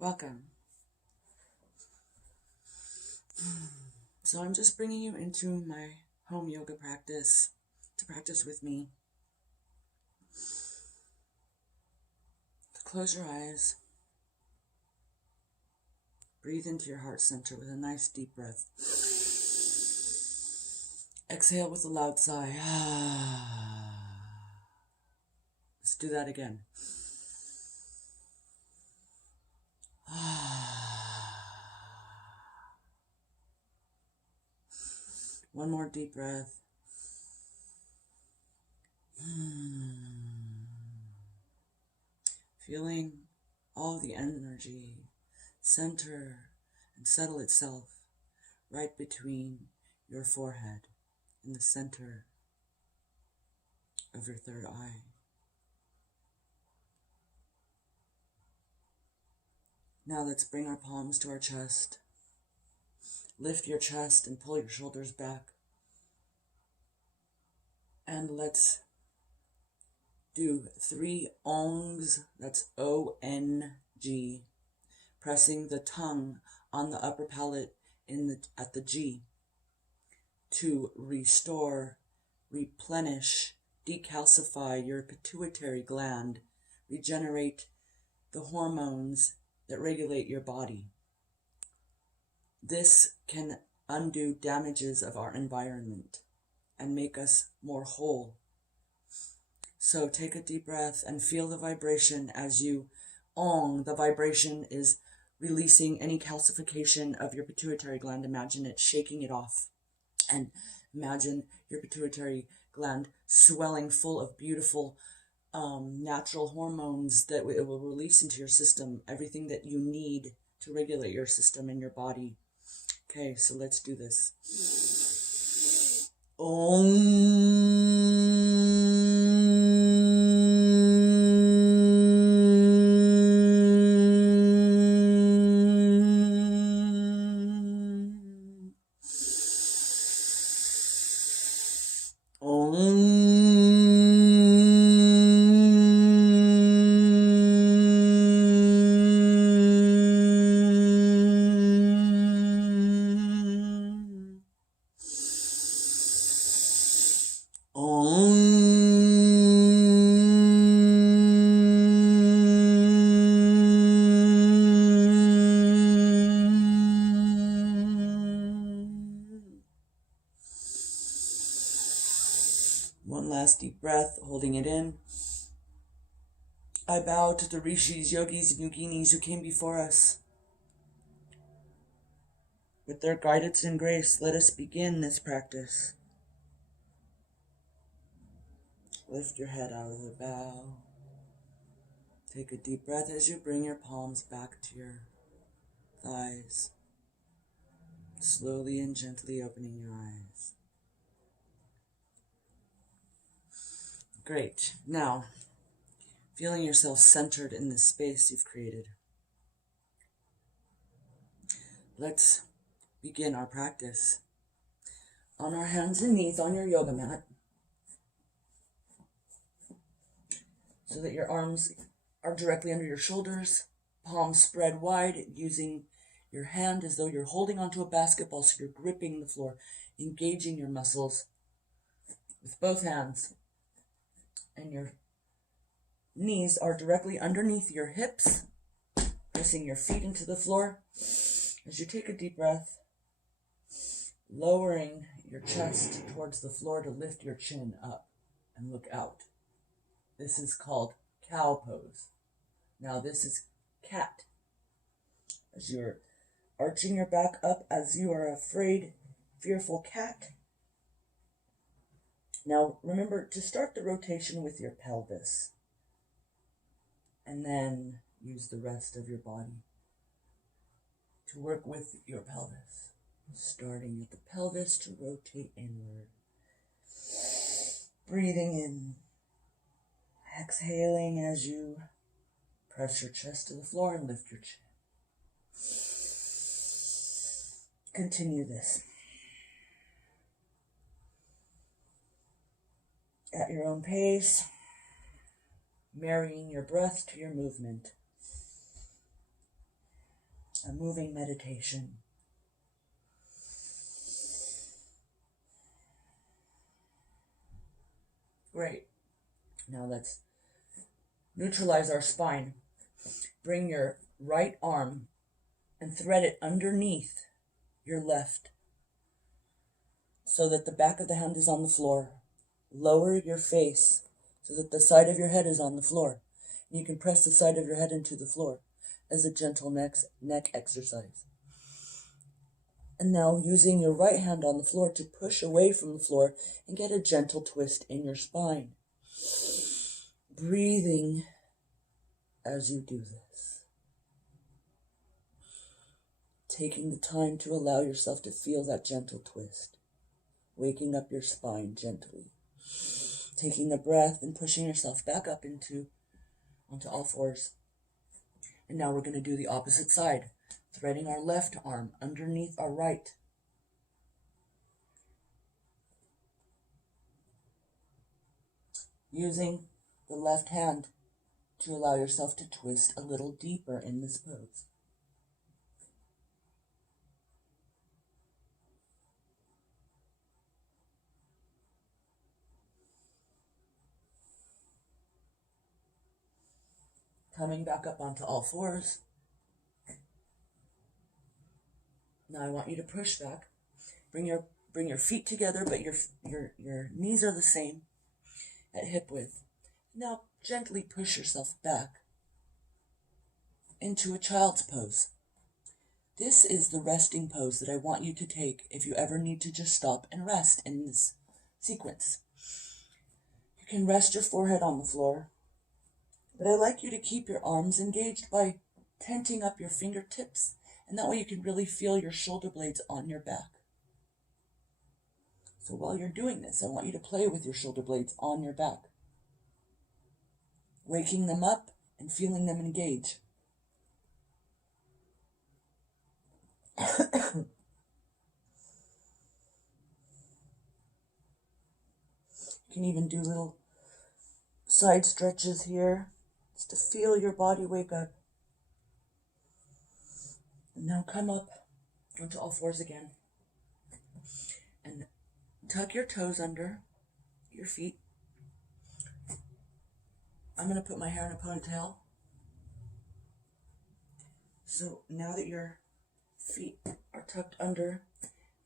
Welcome. So I'm just bringing you into my home yoga practice to practice with me. Close your eyes. Breathe into your heart center with a nice deep breath. Exhale with a loud sigh. Let's do that again. One more deep breath. Feeling all the energy center and settle itself right between your forehead in the center of your third eye. Now let's bring our palms to our chest. Lift your chest and pull your shoulders back. And let's do 3 ongs, that's O-N-G, pressing the tongue on the upper palate at the G to restore, replenish, decalcify your pituitary gland, regenerate the hormones that regulate your body. This can undo damages of our environment and make us more whole. So take a deep breath and feel the vibration as you ong. The vibration is releasing any calcification of your pituitary gland. Imagine it shaking it off. And imagine your pituitary gland swelling full of beautiful natural hormones that it will release into your system. Everything that you need to regulate your system and your body. Okay, so let's do this. One last deep breath, holding it in. I bow to the rishis, yogis, and yoginis who came before us. With their guidance and grace, let us begin this practice. Lift your head out of the bow. Take a deep breath as you bring your palms back to your thighs. Slowly and gently opening your eyes. Great. Now, feeling yourself centered in the space you've created. Let's begin our practice. On our hands and knees on your yoga mat, so that your arms are directly under your shoulders, palms spread wide, using your hand as though you're holding onto a basketball, so you're gripping the floor, engaging your muscles with both hands. And your knees are directly underneath your hips, pressing your feet into the floor. As you take a deep breath, lowering your chest towards the floor to lift your chin up and look out. This is called cow pose. Now this is cat. As you're arching your back up as you are afraid, fearful cat. Now remember to start the rotation with your pelvis. And then use the rest of your body to work with your pelvis. Starting at the pelvis to rotate inward. Breathing in. Exhaling as you press your chest to the floor and lift your chin. Continue this. At your own pace, marrying your breath to your movement. a moving meditation. Great. Now let's neutralize our spine. Bring your right arm and thread it underneath your left so that the back of the hand is on the floor. Lower your face so that the side of your head is on the floor. You can press the side of your head into the floor as a gentle neck exercise. And now using your right hand on the floor to push away from the floor and get a gentle twist in your spine. Breathing as you do this. Taking the time to allow yourself to feel that gentle twist. Waking up your spine gently. Taking a breath and pushing yourself back up onto all fours. And now we're going to do the opposite side. Threading our left arm underneath our right. Using the left hand to allow yourself to twist a little deeper in this pose. Coming back up onto all fours. Now I want you to push back. Bring your feet together, but your knees are the same at hip width. Now gently push yourself back into a child's pose. This is the resting pose that I want you to take if you ever need to just stop and rest in this sequence. You can rest your forehead on the floor, but I like you to keep your arms engaged by tenting up your fingertips, and that way you can really feel your shoulder blades on your back. So while you're doing this, I want you to play with your shoulder blades on your back, waking them up and feeling them engage. You can even do little side stretches here, just to feel your body wake up. And now come up onto all fours again. And tuck your toes under your feet. I'm going to put my hair in a ponytail. So now that your feet are tucked under,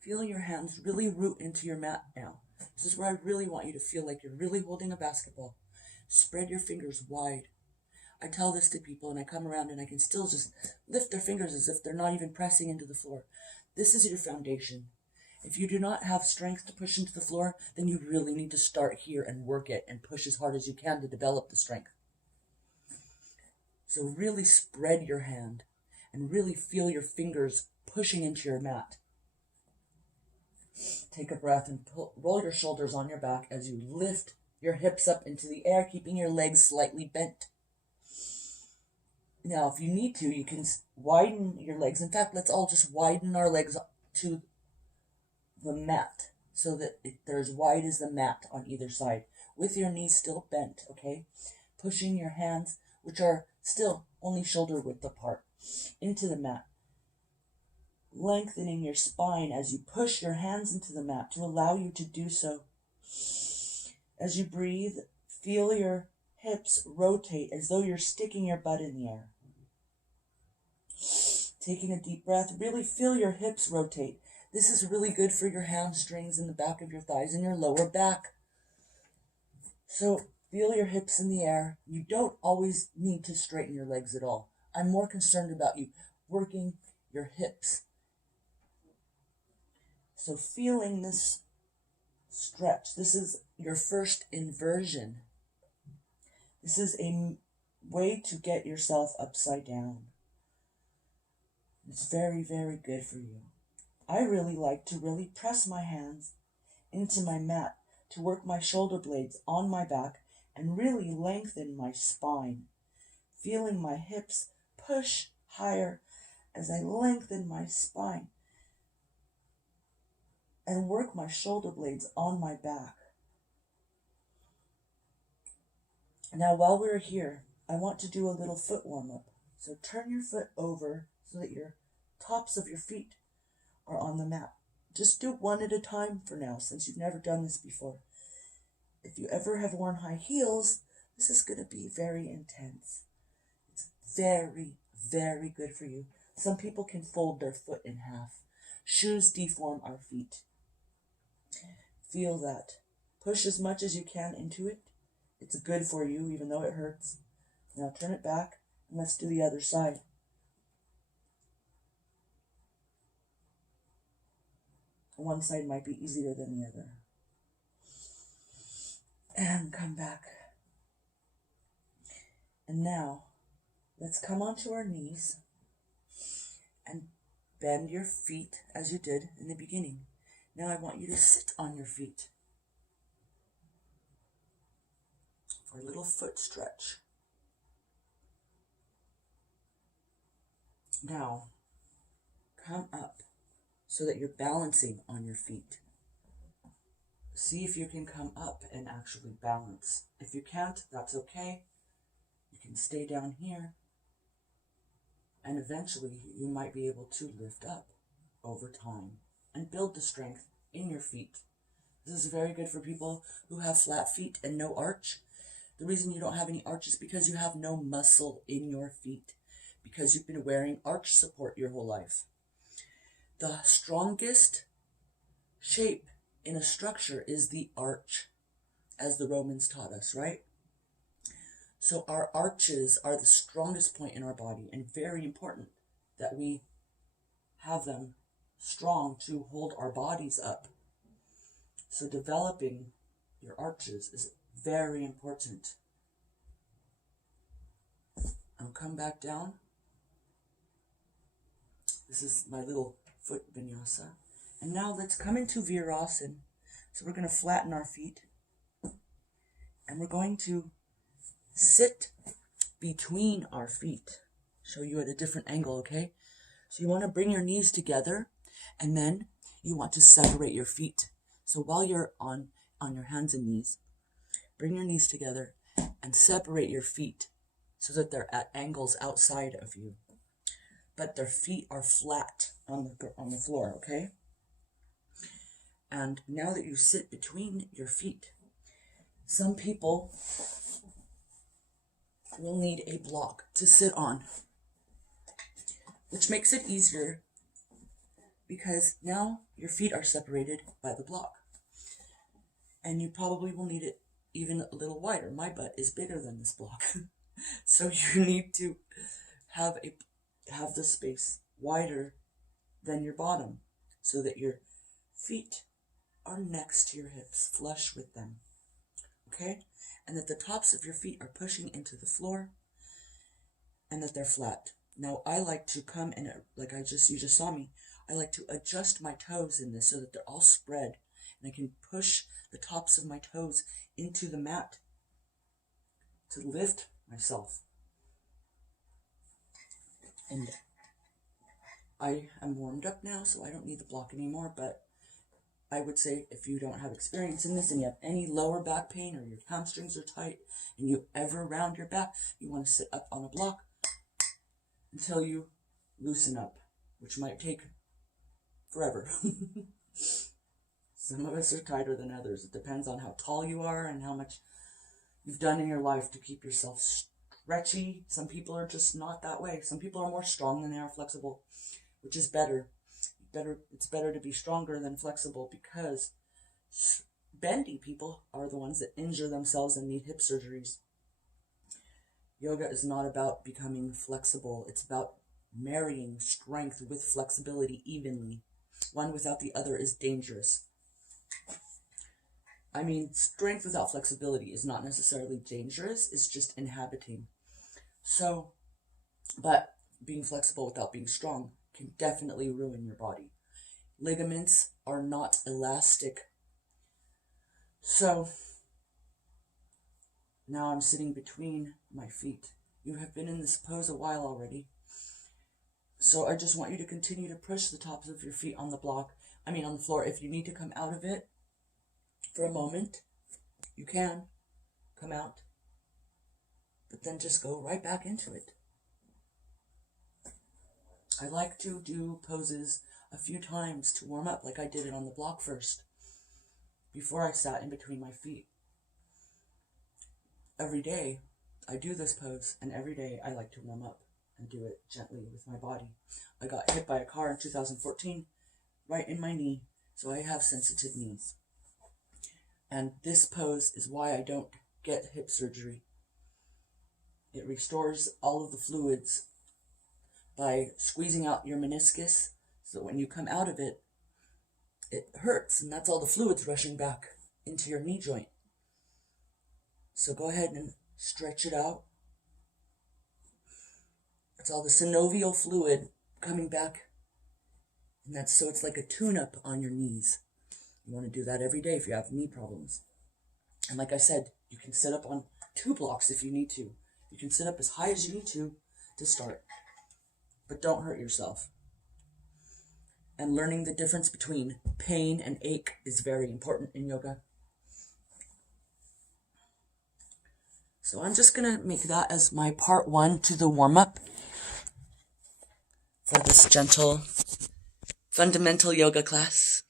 feel your hands really root into your mat now. This is where I really want you to feel like you're really holding a basketball. Spread your fingers wide. I tell this to people and I come around and I can still just lift their fingers as if they're not even pressing into the floor. This is your foundation. If you do not have strength to push into the floor, then you really need to start here and work it and push as hard as you can to develop the strength. So really spread your hand and really feel your fingers pushing into your mat. Take a breath and roll your shoulders on your back as you lift your hips up into the air, keeping your legs slightly bent. Now, if you need to, you can widen your legs. In fact, let's all just widen our legs to the mat so that they're as wide as the mat on either side, with your knees still bent, okay? Pushing your hands, which are still only shoulder width apart, into the mat. Lengthening your spine as you push your hands into the mat to allow you to do so. As you breathe, feel your hips rotate as though you're sticking your butt in the air. Taking a deep breath, really feel your hips rotate. This is really good for your hamstrings and the back of your thighs and your lower back. So feel your hips in the air. You don't always need to straighten your legs at all. I'm more concerned about you working your hips. So feeling this stretch, this is your first inversion. This is a way to get yourself upside down. It's very, very good for you. I really like to really press my hands into my mat to work my shoulder blades on my back and really lengthen my spine. Feeling my hips push higher as I lengthen my spine and work my shoulder blades on my back. Now, while we're here, I want to do a little foot warm-up. So turn your foot over so that your tops of your feet are on the mat. Just do one at a time for now, since you've never done this before. If you ever have worn high heels, this is going to be very intense. It's very, very good for you. Some people can fold their foot in half. Shoes deform our feet. Feel that. Push as much as you can into it. It's good for you, even though it hurts. Now turn it back, and let's do the other side. One side might be easier than the other. And come back. And now, let's come onto our knees and bend your feet as you did in the beginning. Now I want you to sit on your feet for a little foot stretch. Now, come up so that you're balancing on your feet. See if you can come up and actually balance. If you can't, that's okay. You can stay down here. And eventually, you might be able to lift up over time and build the strength in your feet. This is very good for people who have flat feet and no arch. The reason you don't have any arch is because you have no muscle in your feet, because you've been wearing arch support your whole life. The strongest shape in a structure is the arch, as the Romans taught us, right? So our arches are the strongest point in our body, and very important that we have them strong to hold our bodies up. So developing your arches is very important. I'll come back down. This is my little foot vinyasa. And now let's come into Virasana. So we're going to flatten our feet. And we're going to sit between our feet. Show you at a different angle, okay? So you want to bring your knees together, and then you want to separate your feet. So while you're on your hands and knees, bring your knees together and separate your feet so that they're at angles outside of you. But their feet are flat on the floor, okay? And now that you sit between your feet, some people will need a block to sit on, which makes it easier because now your feet are separated by the block. And you probably will need it even a little wider. My butt is bigger than this block. So you need to have the space wider than your bottom so that your feet are next to your hips, flush with them. Okay? And that the tops of your feet are pushing into the floor and that they're flat. Now I like to come and, you just saw me, I like to adjust my toes in this so that they're all spread, and I can push the tops of my toes into the mat to lift myself. And I am warmed up now, so I don't need the block anymore, but I would say if you don't have experience in this and you have any lower back pain or your hamstrings are tight and you ever round your back, you want to sit up on a block until you loosen up, which might take forever. Some of us are tighter than others. It depends on how tall you are and how much you've done in your life to keep yourself stretchy. Some people are just not that way. Some people are more strong than they are flexible, which is better. It's better to be stronger than flexible, because bendy people are the ones that injure themselves and need hip surgeries. Yoga is not about becoming flexible. It's about marrying strength with flexibility evenly. One without the other is dangerous. I mean, strength without flexibility is not necessarily dangerous. It's just inhabiting. So, but being flexible without being strong can definitely ruin your body. Ligaments are not elastic. So, now I'm sitting between my feet. You have been in this pose a while already. So I just want you to continue to push the tops of your feet on the floor. If you need to come out of it for a moment, you can come out. But then just go right back into it. I like to do poses a few times to warm up, like I did it on the block first, before I sat in between my feet. Every day I do this pose, and every day I like to warm up and do it gently with my body. I got hit by a car in 2014, right in my knee, so I have sensitive knees. And this pose is why I don't get hip surgery. It restores all of the fluids by squeezing out your meniscus, so when you come out of it, it hurts, and that's all the fluids rushing back into your knee joint. So go ahead and stretch it out. It's all the synovial fluid coming back, and it's like a tune-up on your knees. You want to do that every day if you have knee problems. And like I said, you can sit up on 2 blocks if you need to. You can sit up as high as you need to start. But don't hurt yourself. And learning the difference between pain and ache is very important in yoga. So I'm just going to make that as my part 1 to the warm-up for this gentle fundamental yoga class.